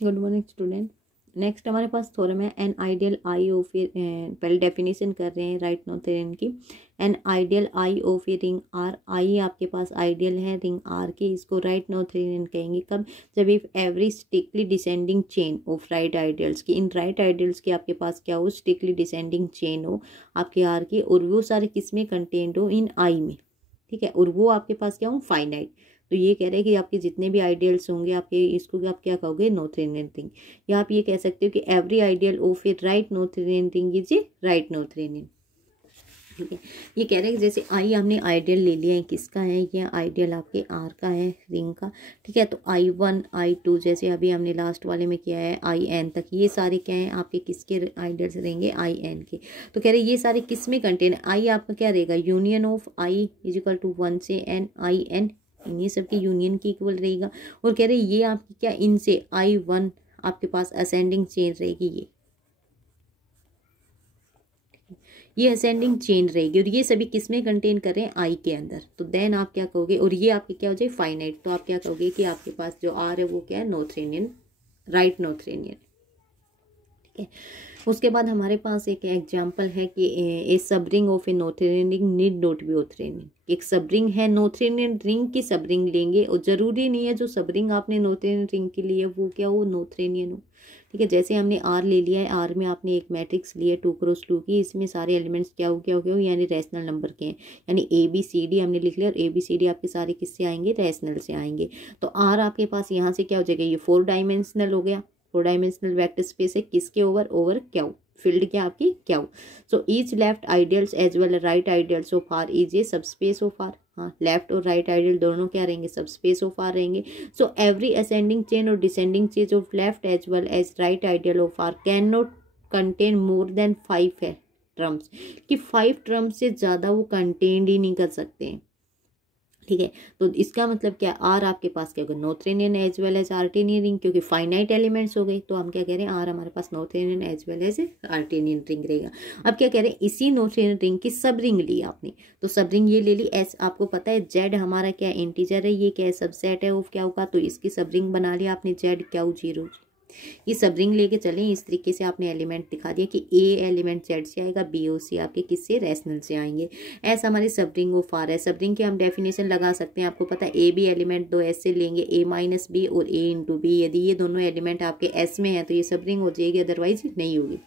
Good morning student. Next हमारे पास theorem है an ideal I of A, पहले डेफिनेशन कर रहे हैं राइट नोथेरियन की। An ideal I of A ring R, I आपके पास आइडियल है रिंग आर की, इसको राइट नोथेरियन कहेंगे कब, जब if every strictly descending chain of right ideals की, इन राइट आइडियल्स की आपके पास क्या हो, स्ट्रिक्टली डिसेंडिंग चेन हो आपके आर की, और वो सारे किस में कंटेंट हो, इन आई में, ठीक है, और वो आपके पास क्या हो, फाइनाइट। तो ये कह रहे हैं कि आपके जितने भी आइडियल्स होंगे आपके, इसको आप क्या कहोगे, नोथेरियन रिंग। या आप ये कह सकते हो कि every ideal of a right Noetherian ring is a right Noetherian, ठीक है। ये कह रहे हैं कि जैसे आई हमने आइडियल ले लिया है, किसका है, ये आइडियल आपके आर का है रिंग का, ठीक है। तो I1 I2 जैसे अभी हमने लास्ट वाले में किया है IN तक, ये सारे क्या हैं आपके, किसके आइडियल्स रहेंगे, IN के। तो कह रहे हैं ये सारे किस में कंटेन है, आई आपका क्या रहेगा, union of I is equal to 1 से N IN, ये सबके यूनियन की इक्वल रहेगा। और कह रहे हैं ये आपकी क्या, इनसे I1 आपके पास असेंडिंग चेन रहेगी, ये असेंडिंग चेन रहेगी, और ये सभी किस में कंटेन कर रहे हैं, आई के अंदर। तो देन आप क्या कहोगे, और ये आपके क्या हो जाए, फाइनाइट। तो आप क्या कहोगे कि आपके पास जो आर है वो क्या है, नोथेरियन, राइट नोथेरियन, ठीक है। उसके बाद हमारे पास एक एग्जांपल है कि a subring of a Noetherian ring need not be Noetherian. एक सबरिंग है नोथेरियन रिंग की, सबरिंग लेंगे और जरूरी नहीं है जो सबरिंग आपने नोथेरियन रिंग की ली है वो क्या हो, नोथेरियन हो, ठीक है। जैसे हमने आर ले लिया है, आर में आपने एक मैट्रिक्स लिया 2x2 की, इसमें सारे एलिमेंट्स क्या हो यानी रैशनल नंबर के हैं, यानी ABCD हमने लिख लिया, और ABCD आपके सारे किससे आएंगे, रैशनल से आएंगे। तो आर आपके पास यहाँ से क्या हो जाएगा, ये 4 डायमेंशनल हो गया, 4 डायमेंशनल वेक्टर स्पेस है, किसके ओवर क्यू, फील्ड क्या आपकी Q. So each left ideals as well right ideals of R is a subspace of R. हाँ, लेफ्ट और राइट आइडियल दोनों क्या रहेंगे, सबस्पेस ऑफ आर रहेंगे। सो एवरी असेंडिंग चेन और descending chain of left as well as right ideal of R can not contain more than 5 है terms, कि 5 terms से ज़्यादा वो कंटेन ही नहीं कर सकते हैं, ठीक है। तो इसका मतलब क्या, आर आपके पास क्या होगा, Noetherian as well as Artinian ring, क्योंकि फाइनाइट एलिमेंट्स हो गए। तो हम क्या कह रहे हैं, आर हमारे पास Noetherian as well as Artinian ring रहेगा। अब क्या कह रहे हैं, इसी नोथेरियन रिंग की सब रिंग ली आपने, तो सब रिंग ये ले ली। एस आपको पता है जेड हमारा क्या इंटीजर है, ये क्या है, सबसेट है ऑफ क्या होगा, तो इसकी सब रिंग बना लिया आपने, जेड क्या 0, ये सब रिंग लेके चलें। इस तरीके से आपने एलिमेंट दिखा दिया कि ए एलिमेंट जेड से आएगा, बी और सी आपके किससे, रैशनल से आएंगे। ऐसा हमारी सब रिंग ऑफ आर है। सब रिंग के हम डेफिनेशन लगा सकते हैं, आपको पता है ए बी एलिमेंट 2 एस से लेंगे, ए माइनस बी और ए इंटू बी। यदि ये दोनों एलिमेंट आपके एस में है तो ये सब रिंग हो जाएगी, अदरवाइज नहीं होगी।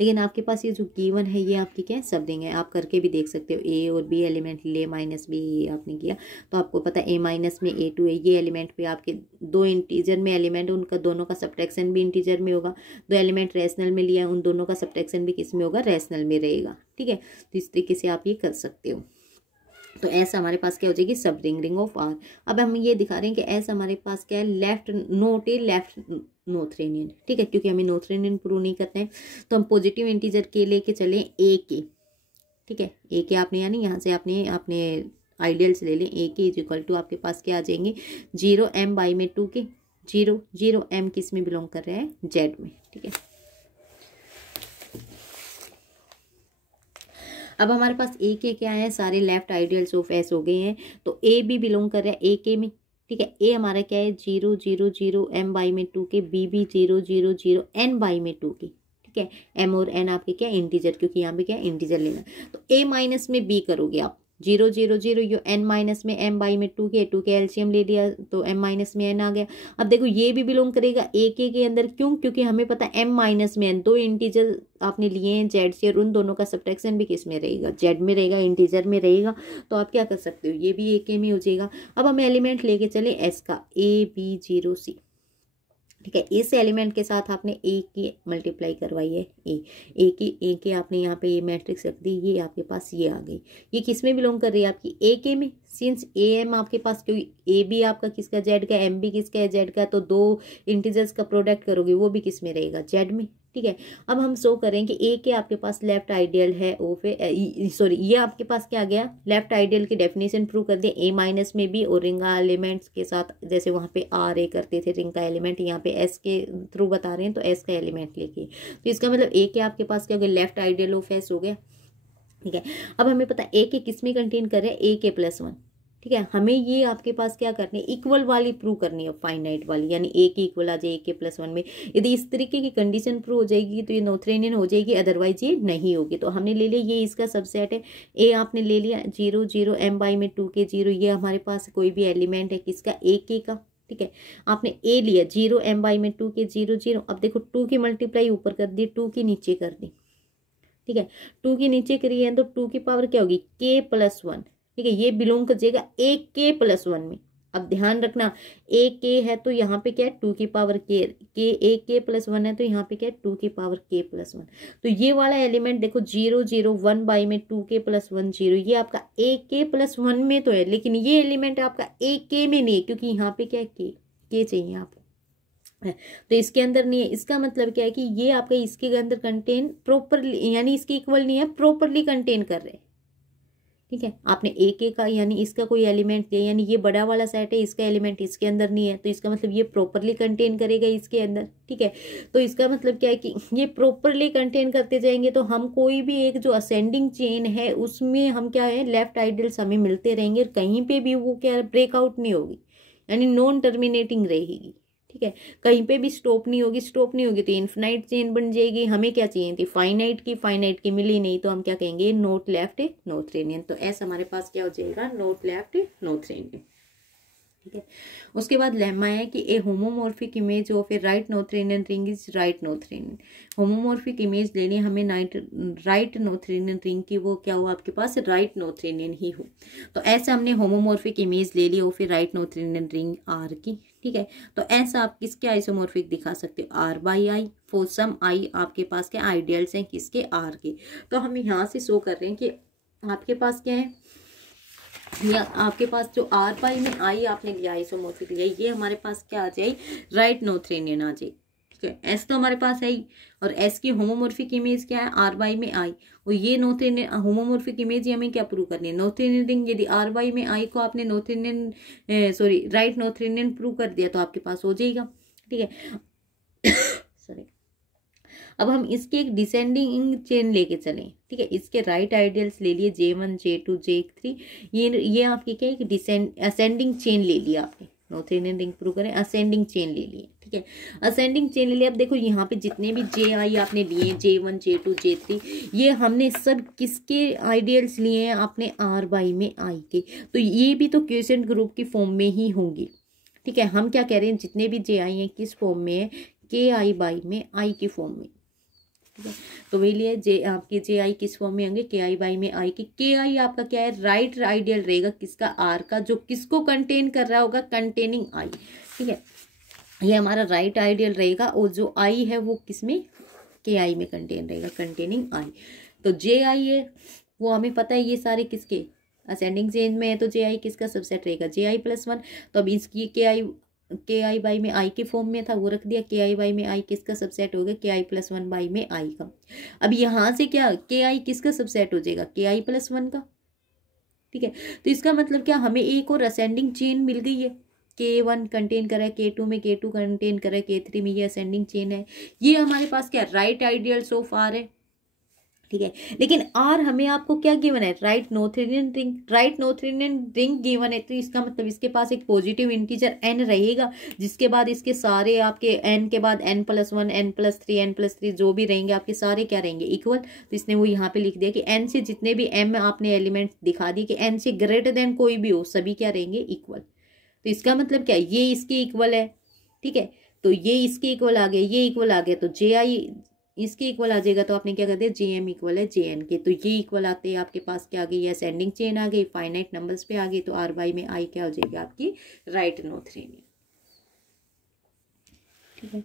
लेकिन आपके पास ये जो गिवन है ये आपकी क्या है, सब रिंग है। आप करके भी देख सकते हो, ए और बी एलिमेंट ले, माइनस बी आपने किया तो आपको पता है ए माइनस में A2 है, ये एलिमेंट पे आपके 2 इंटीजर में एलिमेंट, उनका दोनों का सब्ट्रैक्शन भी इंटीजर में होगा। 2 एलिमेंट रैशनल में लिया, उन दोनों का सब्ट्रैक्शन भी किस में होगा, रैशनल में रहेगा, ठीक है। तो इस तरीके से आप ये कर सकते हो। तो ऐसा हमारे पास क्या हो जाएगी, सब रिंग ऑफ आर। अब हम ये दिखा रहे हैं कि ऐसा हमारे पास क्या है, लेफ्ट नोट ए लेफ्ट नोथेरियन, ठीक है, क्योंकि हमें नोथेरियन प्रूव नहीं करते हैं। तो हम पॉजिटिव इंटीजर के लेके चले ए के, ठीक है, ए के आपने यानी यहाँ से आपने आइडियल्स ले लें। ए के इज इक्वल टू आपके पास क्या आ जाएंगे, 0 M बाई में 2 के, 0 M किस में बिलोंग कर रहे हैं, जेड में, ठीक है। अब हमारे पास ए के क्या है, सारे लेफ्ट आइडियल्स ऑफ एस हो गए हैं। तो ए भी बिलोंग कर रहा है ए के में, ठीक है। ए हमारा क्या है, 0 0 0 M बाई में 2 के, बी भी 0 0 0 N बाई में 2 के, ठीक है। M और N आपके क्या इंटीजर, क्योंकि यहाँ पे क्या इंटीजर लेना। तो A माइनस में B करोगे आप, 0 0 0 यो N माइनस में M बाई में 2 के एलसीएम ले लिया तो M माइनस में N आ गया। अब देखो ये भी बिलोंग करेगा ए के अंदर, क्यों, क्योंकि हमें पता है M माइनस में N 2 इंटीजर आपने लिए हैं जेड से, और उन दोनों का सब्ट्रैक्शन भी किस में रहेगा, जेड में रहेगा, इंटीजर में रहेगा। तो आप क्या कर सकते हो, ये भी ए के में हो जाएगा। अब हम एलिमेंट लेके चले एस का, AB0C, ठीक है। इस एलिमेंट के साथ आपने ए की मल्टीप्लाई करवाई है, ए के आपने यहाँ पे ये मैट्रिक्स रख दी, ये आपके पास ये आ गई। ये किस में बिलोंग कर रही है आपकी, ए के में, सिंस ए एम आपके पास, क्योंकि ए बी आपका किसका, जेड का, एम बी किसका है, जेड का। तो 2 इंटीजर्स का प्रोडक्ट करोगे वो भी किस में रहेगा, जेड में, ठीक है। अब हम शो करें कि ए के आपके पास लेफ्ट आइडियल है ऑफ सॉरी ये आपके पास क्या आ गया, लेफ्ट आइडियल की डेफिनेशन प्रूव कर दिया, ए माइनस में भी, और रिंग एलिमेंट्स के साथ जैसे वहाँ पे आर ए करते थे रिंग का एलिमेंट, यहाँ पे एस के थ्रू बता रहे हैं तो एस का एलिमेंट लेके। तो इसका मतलब ए के आपके पास क्या हो गया, लेफ्ट आइडियल ऑफ एस हो गया, ठीक है। अब हमें पता ए के किस में कंटेन कर रहे हैं, A K+1, ठीक है, हमें ये आपके पास क्या करनी है, इक्वल वाली प्रूव करनी है, फाइनाइट वाली, यानी ए की इक्वल आ जाए AK + 1 में। यदि इस तरीके की कंडीशन प्रूव हो जाएगी तो ये नोथेरियन हो जाएगी, अदरवाइज ये नहीं होगी। तो हमने ले लिया, ये इसका सबसेट है। ए आपने ले लिया 0 0 m/2k 0, ये हमारे पास कोई भी एलिमेंट है किसका, AK का। ठीक है, आपने ए लिया 0 m/2k 0 0। अब देखो 2 की मल्टीप्लाई ऊपर कर दी, 2 की नीचे कर दी। ठीक है, 2 की नीचे करिए तो 2 की पावर क्या होगी, k+1। ठीक है, ये बिलोंग कर जाएगा AK+1 में। अब ध्यान रखना, AK है तो यहाँ पे क्या है 2 की पावर k, AK+1 है तो यहाँ पे क्या है 2 की पावर k+1। तो ये वाला एलिमेंट देखो 0 0 1/2k+1 0, ये आपका AK+1 में तो है, लेकिन ये एलिमेंट आपका AK में नहीं है, क्योंकि यहाँ पे क्या है k चाहिए आपको है, तो इसके अंदर नहीं है। इसका मतलब क्या है कि ये आपका इसके अंदर कंटेन प्रॉपरली, यानी इसके इक्वल नहीं है, प्रॉपरली कंटेन कर रहे हैं। ठीक है, आपने AK का यानी इसका कोई एलिमेंट लिया, यानी ये बड़ा वाला सेट है, इसका एलिमेंट इसके अंदर नहीं है, तो इसका मतलब ये प्रॉपरली कंटेन करेगा इसके अंदर। ठीक है, तो इसका मतलब क्या है कि ये प्रॉपरली कंटेन करते जाएंगे तो हम कोई भी एक जो असेंडिंग चेन है उसमें हम क्या है, लेफ्ट आइडियल्स हमें मिलते रहेंगे, कहीं पे भी वो क्या ब्रेकआउट नहीं होगी, यानी नॉन टर्मिनेटिंग रहेगी। ठीक है, कहीं पे भी स्टॉप नहीं होगी, स्टॉप नहीं होगी तो इन्फिनाइट चेन बन जाएगी। हमें क्या चाहिए थी, फाइनाइट की मिली नहीं, तो हम क्या कहेंगे, नॉट लेफ्ट नोथेरियन। तो ऐसा हमारे पास क्या हो जाएगा, नॉट लेफ्ट नोथेरियन। ठीक है, उसके बाद लेमा है कि a homomorphic image of a right Noetherian ring is right Noetherian. Homomorphic image लेनी है हमें राइट नोथेरियन रिंग की, वो क्या हो आपके पास, राइट नोथेरियन ही हो। तो ऐसा हमने होमोमॉर्फिक इमेज ले ली of a right Noetherian ring R की। ठीक है, तो ऐसा आप किसके आइसोमॉर्फिक दिखा सकते हो, R/I फॉर सम I आपके पास क्या आइडियल्स हैं किसके, R के। तो हम यहाँ से शो कर रहे हैं कि आपके पास क्या है, या आपके पास जो R/I में I आपने लिया आइसोमॉर्फिक लिया, ये हमारे पास क्या आ जाए, राइट नोथेरियन आ जाए। ठीक है, S तो हमारे पास है ही, और S की होमोमॉर्फिक इमेज क्या है, R/I में I, और ये नोथेरियन होमोमॉर्फिक इमेज हमें क्या प्रूव करनी है, नोथेरियन रिंग। यदि R/I में I को आपने राइट नोथेरियन प्रूव कर दिया तो आपके पास हो जाएगा। ठीक है सॉरी, अब हम इसके एक डिसेंडिंग चेन लेके चलें। ठीक है, इसके राइट आइडियल्स ले लिए J1 J2 J3, ये आपकी क्या है, असेंडिंग चेन ले लिया आपने, नोथेरियन रिंग प्रूव करें, असेंडिंग चेन ले लिए। ठीक है, असेंडिंग चेन ले लिया। अब देखो यहाँ पे जितने भी JI आपने लिए, J1 J2 J3, ये हमने सब किसके आइडियल्स लिए हैं, आपने R/I में I के, तो ये भी तो क्वेश्चन ग्रुप की फॉर्म में ही होंगी। ठीक है, हम क्या कह रहे हैं, जितने भी JI हैं किस फॉर्म में है, KI/I में I की फॉर्म में। ठीक है, तो वही लिए आपके JI किस फॉर्म में होंगे, KI/I में I की। KI आपका क्या है, राइट आइडियल रहेगा किसका, R का, जो किसको कंटेन कर रहा होगा, कंटेनिंग I। ठीक है, ये हमारा राइट आइडियल रहेगा, और जो I है वो किसमें, KI में कंटेन रहेगा, कंटेनिंग I। तो JI है वो हमें पता है, ये सारे किसके असेंडिंग चेन में है, तो JI किसका सबसेट रहेगा, JI+1। तो अब इसकी KI/I में I के फॉर्म में था, वो रख दिया, KI/I में I किसका सबसेट हो गया, KI+1 में I का। अब यहाँ से क्या KI किसका सबसेट हो जाएगा, KI+1 का। ठीक है, तो इसका मतलब क्या, हमें एक और असेंडिंग चेन मिल गई है, K1 कंटेन करा है K2 में, K2 कंटेन करा है K3 में, ये असेंडिंग चेन है। ये हमारे पास क्या राइट आइडियल्स ऑफ R है। ठीक है, लेकिन R हमें आपको क्या गिवन है, राइट नोथेरियन रिंग गिवन है, तो इसका मतलब इसके पास एक पॉजिटिव इंटीजर n रहेगा, जिसके बाद इसके सारे आपके n के बाद n+1 n+3 जो भी रहेंगे आपके सारे क्या रहेंगे, इक्वल। तो इसने वो यहाँ पे लिख दिया कि n से जितने भी m आपने एलिमेंट दिखा दिए कि n से ग्रेटर देन कोई भी हो, सभी क्या रहेंगे, इक्वल। तो इसका मतलब क्या, ये इसके इक्वल है। ठीक है, तो ये इसके इक्वल आ गया, ये इक्वल आ गया, तो JI इसके इक्वल आ जाएगा, तो आपने क्या कर दिया, JM इक्वल है JN के, तो ये इक्वल आते हैं आपके पास क्या आ गई, असेंडिंग चेन आ गई, फाइनाइट नंबर्स पे आ गई, तो R/I में I क्या हो जाएगी आपकी, राइट नोथेरियन। ठीक है,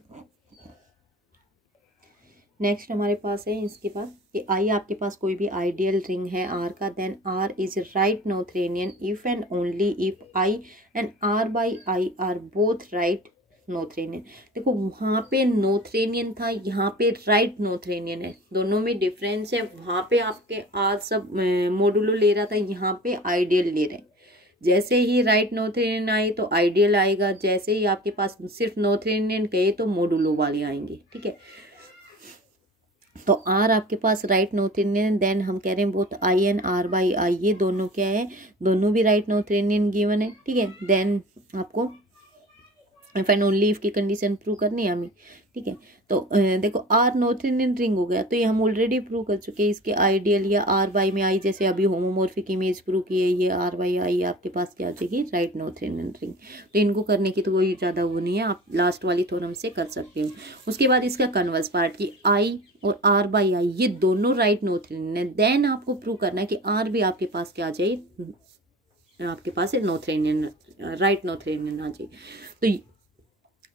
नेक्स्ट हमारे पास है इसके पास कि I आपके पास कोई भी आइडियल रिंग है R का, then R is right Noetherian if and only if I and R/I are both right Noetherian. देखो वहाँ पे नोथेरियन था, यहाँ पे राइट नोथेरियन है, दोनों में डिफरेंस है। वहाँ पे आपके R सब मोडुलो ले रहा था, यहाँ पे आइडियल ले रहे हैं। जैसे ही राइट नोथेरियन आए तो आइडियल आएगा, जैसे ही आपके पास सिर्फ नोथेरियन गए तो मोडुलो वाले आएंगे। ठीक है, तो आर आपके पास राइट नॉर्थ इंडियन, देन हम कह रहे हैं both I and R by I, ये दोनों क्या है, दोनों भी राइट नॉर्थ इंडियन गिवन है, ठीक है। देन आपको इफ एंड ओनली इफ की कंडीशन प्रूव करनी है हमें, ठीक है। तो देखो आर नॉर्थ इंडियन रिंग हो गया, तो ये हम ऑलरेडी प्रूव कर चुके हैं। इसके आइडियल या आर बाई में आई, जैसे अभी होमोमॉर्फिक इमेज प्रूव की है, ये आर बाई आई आपके पास क्या हो जाएगी, राइट नॉर्थ इंडियन रिंग। तो इनको करने की तो कोई ज़्यादा वो नहीं है, आप लास्ट वाली थ्योरम से कर सकते हो। उसके बाद इसका कन्वर्स पार्ट की आई और आर बाई आई ये दोनों राइट नॉर्थ इंडियन है, देन आपको प्रूव करना है कि आर भी आपके पास क्या आ जाए, आपके पास है Noetherian, right Noetherian आ जाए। तो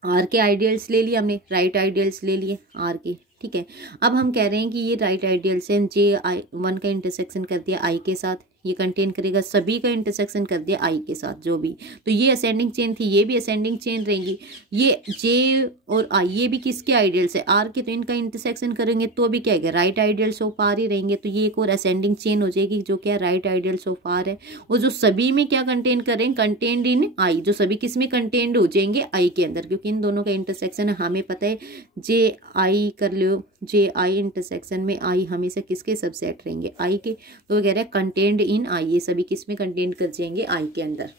आर के आइडियल्स ले लिए हमने, राइट आइडियल्स ले लिए आर के, ठीक है। अब हम कह रहे हैं कि ये राइट आइडियल्स हैं, जे आई वन का इंटरसेक्शन कर दिया आई के साथ, ये कंटेन करेगा सभी का इंटरसेक्शन कर दिया आई के साथ जो भी, तो ये असेंडिंग चेन थी, ये भी असेंडिंग चेन रहेंगी। ये जे और आई ये भी किसके आइडियल्स है, आर के, तो इनका इंटरसेक्शन करेंगे तो भी क्या है, राइट आइडियल्स ऑफ आर ही रहेंगे। तो ये एक और असेंडिंग चेन हो जाएगी जो क्या राइट आइडियल्स ऑफ आर है। और जो सभी में क्या कंटेन करें, कंटेन्ड इन आई, जो सभी किस में कंटेन्ड हो जाएंगे, आई के अंदर, क्योंकि इन दोनों का इंटरसेक्शन है, हमें पता है जे आई कर लो, जे आई इंटरसेक्शन में आई हमेशा किसके सबसेट रहेंगे, आई के। तो वो कह रहे हैं कंटेन्ड इन आई, ये सभी किस में कंटेन कर जाएंगे, आई के अंदर।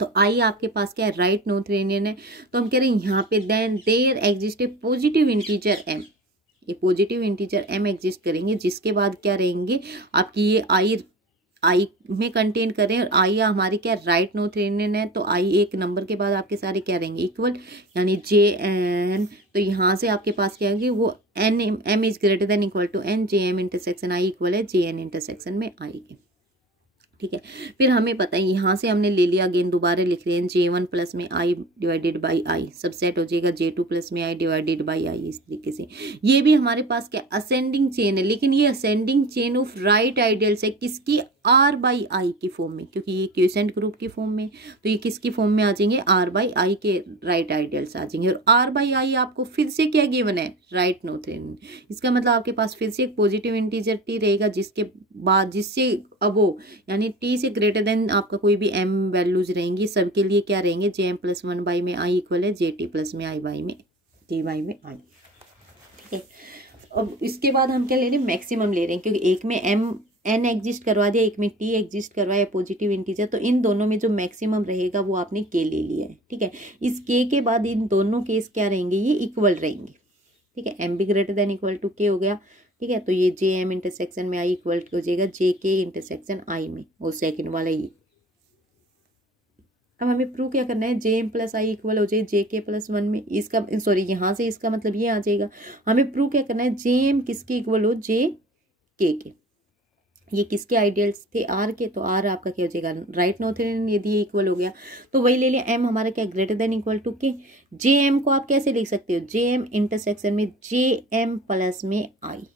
तो आई आपके पास क्या है, राइट नॉर्थ इंडियन है। तो हम कह रहे हैं यहाँ पे then there exist a positive integer M, ये पॉजिटिव इंटीजर एम एग्जिस्ट करेंगे, जिसके बाद क्या रहेंगे आपकी ये आई में कंटेन करें, और आई हमारी क्या राइट नॉर्थ इंडियन है, तो आई एक नंबर के बाद आपके सारे क्या रहेंगे, इक्वल, यानी जे एन। तो यहाँ से आपके पास क्या है, वो N M is greater than equal to N, J M intersection I equal है जे एन इंटरसेक्शन में आई के, ठीक है। फिर हमें पता है यहाँ से हमने ले लिया, अगेन दोबारा लिख रहे हैं, J1 प्लस में I divided by I, subset हो जाएगा J2 प्लस में आई डिवाइडेड बाई आई। इस तरीके से ये भी हमारे पास क्या असेंडिंग चेन है, लेकिन ये ascending chain of right ideals है, किसकी, आर बाई आई की फॉर्म में, क्योंकि ये क्यूसेंट ग्रुप की फॉर्म में, तो ये किसकी फॉर्म में आ जाएंगे, आर बाई आई के राइट आइडियल्स आ जाएंगे। और आर बाई आई आपको फिर से क्या गिवन है, राइट नॉर्थ इंडियन। इसका मतलब आपके पास फिर से एक पॉजिटिव इंटीजर टी रहेगा, जिसके बाद जिससे अब वो यानी टी से ग्रेटर देन आपका कोई भी एम वैल्यूज रहेंगी, सबके लिए क्या रहेंगे, जे एम प्लस वन बाई में आई इक्वल है जे टी प्लस में आई बाई में टी बाई में आई, ठीक है। अब इसके बाद हम क्या ले रहे हैं, मैक्सिमम ले रहे हैं, क्योंकि एक में एम एन एग्जिस्ट करवा दिया, एक में टी एग्जिस्ट करवाया पॉजिटिव इंटीजर, तो इन दोनों में जो मैक्सिमम रहेगा वो आपने के ले लिया है, ठीक है। इस के बाद इन दोनों केस क्या रहेंगे, ये इक्वल रहेंगे, ठीक है। एम भी ग्रेटर देन इक्वल टू के हो गया, ठीक है। तो ये जे एम इंटरसेक्शन में आई इक्वल हो जाएगा जे के इंटरसेक्शन आई में, और सेकंड वाला ये। अब हमें प्रूव क्या करना है, जे एम प्लस आई इक्वल हो जाए जे के प्लस वन में, इसका सॉरी यहाँ से इसका मतलब ये आ जाएगा। हमें प्रूव क्या करना है, जे एम किसके इक्वल हो, जे के। ये किसके आइडियल्स थे, आर के, तो आर आपका क्या हो जाएगा, राइट नॉर्थ इंडियन। यदि ये इक्वल हो गया तो वही ले लिया, एम हमारा क्या ग्रेटर देन इक्वल टू के। जे एम को आप कैसे लिख सकते हो, जे एम इंटरसेक्शन में जे एम प्लस में आई,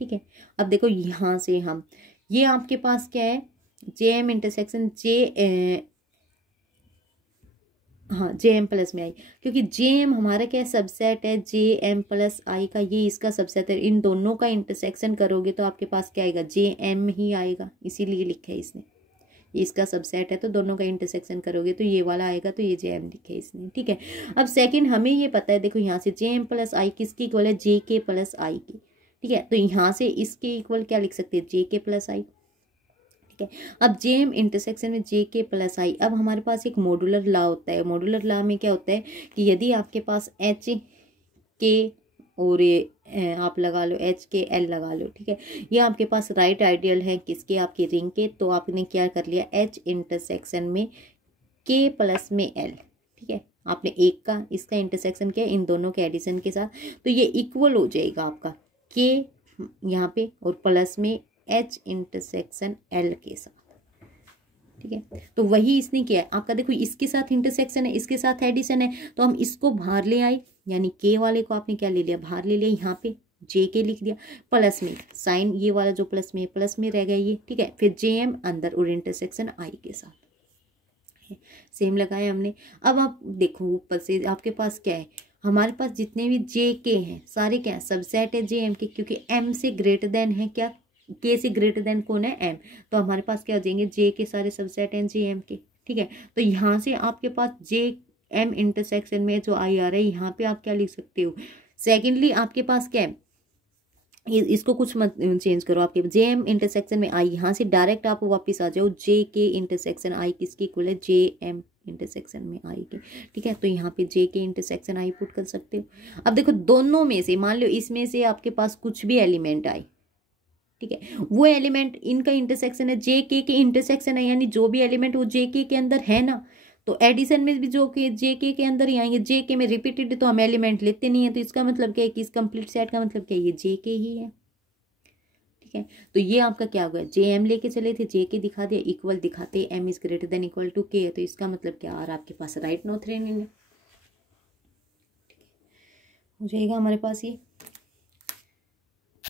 ठीक है। अब देखो यहाँ से हम ये आपके पास क्या है, जे एम इंटरसेक्शन हाँ जे एम प्लस में आई, क्योंकि जे एम हमारा क्या सबसेट है जे एम प्लस आई का, ये इसका सबसेट है। इन दोनों का इंटरसेक्शन करोगे तो आपके पास क्या आएगा, जे एम ही आएगा, इसीलिए लिखा है इसने, ये इसका सबसेट है, तो दोनों का इंटरसेक्शन करोगे तो ये वाला आएगा, तो ये जे एम लिखा है इसने, ठीक है। अब सेकंड हमें ये पता है, देखो यहाँ से जे एम प्लस आई किसकी इक्वल है, जे के प्लस आई की, ठीक है। तो यहाँ से इसके इक्वल क्या लिख सकते हैं, जे के प्लस आई, ठीक है। अब जे एम इंटरसेक्शन में जे के प्लस आई, अब हमारे पास एक मॉड्यूलर लॉ होता है। मॉड्यूलर लॉ में क्या होता है कि यदि आपके पास एच के और ये आप लगा लो एच के एल लगा लो, ठीक है, ये आपके पास राइट आइडियल है किसके, आपकी रिंग के, तो आपने क्या कर लिया, एच इंटरसेक्शन में के प्लस में एल, ठीक है। आपने एक का इसका इंटरसेक्शन किया इन दोनों के एडिशन के साथ, तो ये इक्वल हो जाएगा आपका के यहाँ पे और प्लस में एच इंटरसेक्शन एल के साथ, ठीक है। तो वही इसने किया है आपका, देखो इसके साथ इंटरसेक्शन है, इसके साथ एडिशन है, तो हम इसको बाहर ले आए, यानी के वाले को आपने क्या ले लिया, बाहर ले लिया, यहाँ पे जे के लिख दिया, प्लस में साइन ये वाला जो प्लस में रह गया ये, ठीक है। फिर जे एम अंदर और इंटरसेक्शन आई के साथ सेम लगाया हमने। अब आप देखो ऊपर से आपके पास क्या है, हमारे पास जितने भी जे के हैं सारे क्या है, सबसेट है जे एम के, क्योंकि एम से ग्रेटर देन है क्या, के से ग्रेटर देन कौन है, एम, तो हमारे पास क्या हो जाएंगे, जे के सारे सबसेट हैं जे एम के, ठीक है। तो यहाँ से आपके पास जे एम इंटरसेक्शन में जो आई आ रहा है, यहाँ पे आप क्या लिख सकते हो, सेकेंडली आपके पास क्या है, इसको कुछ मत चेंज करो। आपके जे एम इंटरसेक्शन में आई, यहाँ से डायरेक्ट आप वापस आ जाओ जे के इंटरसेक्शन आई किसकी इक्वल है, जे एम इंटरसेक्शन में आई के। ठीक है, तो यहाँ पे जे के इंटरसेक्शन आई पुट कर सकते हो। अब देखो दोनों में से, मान लो इसमें से आपके पास कुछ भी एलिमेंट आए, ठीक है, वो एलिमेंट इनका इंटरसेक्शन है, जे के इंटरसेक्शन है, यानी जो भी एलिमेंट वो जे के अंदर है ना, तो एडिशन में भी जो के जे के अंदर ही आएंगे। जे के में रिपीटेड तो हम एलिमेंट लेते नहीं है, तो इसका मतलब क्या है कि इस कंप्लीट सेट का मतलब क्या है, ये जे के ही है। ठीक है, तो ये आपका क्या होगा, जे एम लेके चले थे, जे के दिखा दिया, इक्वल दिखाते M is greater than equal to K है, तो इसका मतलब क्या आ रहा है आपके पास राइट नोथेरियन है। हो जाएगा हमारे पास ये।